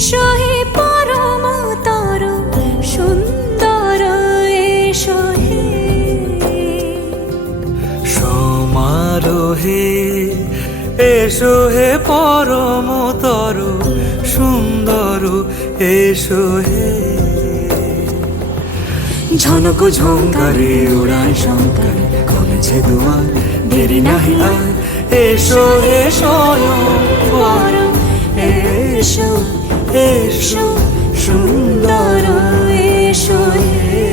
এসো হে পরমতর সুন্দর, এসো হে সমারোহে, এসো হে পরমতর সুন্দর, এসো হে। ঝনক ঝঙ্কারে উড়ায় শঙ্কর, খুলেছে দুয়ার, দেরি নাহি আর। এসো হে স্বয়ং বর, এসো এসো সুন্দর, এসো হে।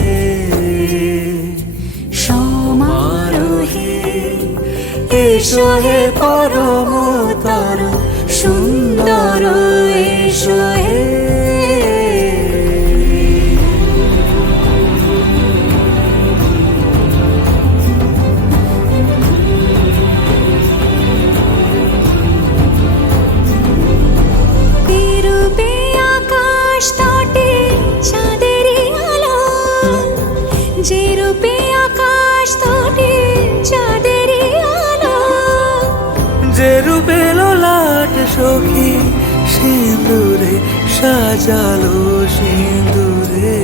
সমারোহে, এসো হে পরমতর সুন্দর, এসো হে। বিরূপে আকাশ তটে চাঁদেরই আলো, যে রূপে আকাশ তটে চাঁদেরই আলো, যে রূপে ললাট সখী সিঁদুরে সাজালো, সিঁদুরে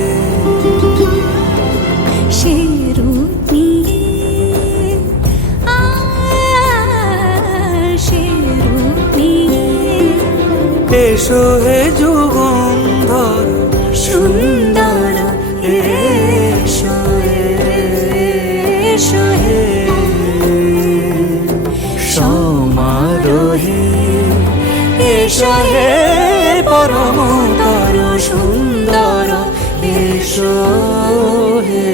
সে রূপ নিয়ে, সে রূপ নিয়ে এসো হে যুগন্ধর সুন্দর, এসো এসো হে। সমারোহে, এসো হে পরমতর সুন্দর, এসো হে।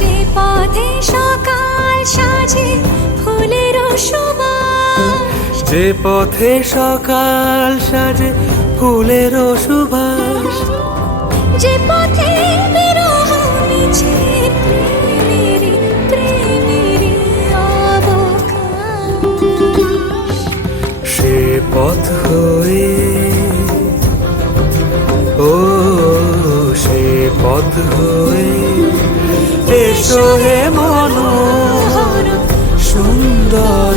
যে পথে সকাল সাজে ফুলের সুবাস, যে পথে সকাল সাজে ফুলের সুবাস, যে পথে বিরহ মিছে প্রেমেরই প্রেমেরই অবকাশ, সে পথ হয়ে, ও সে পথ হয়ে, এসো হে মনোহর সুন্দর,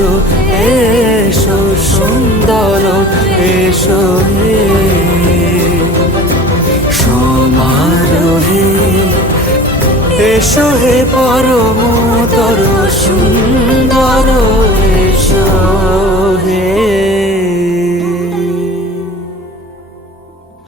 এসো সুন্দর, এসো হে। সমারোহে, এসো হে পরমতর সুন্দর,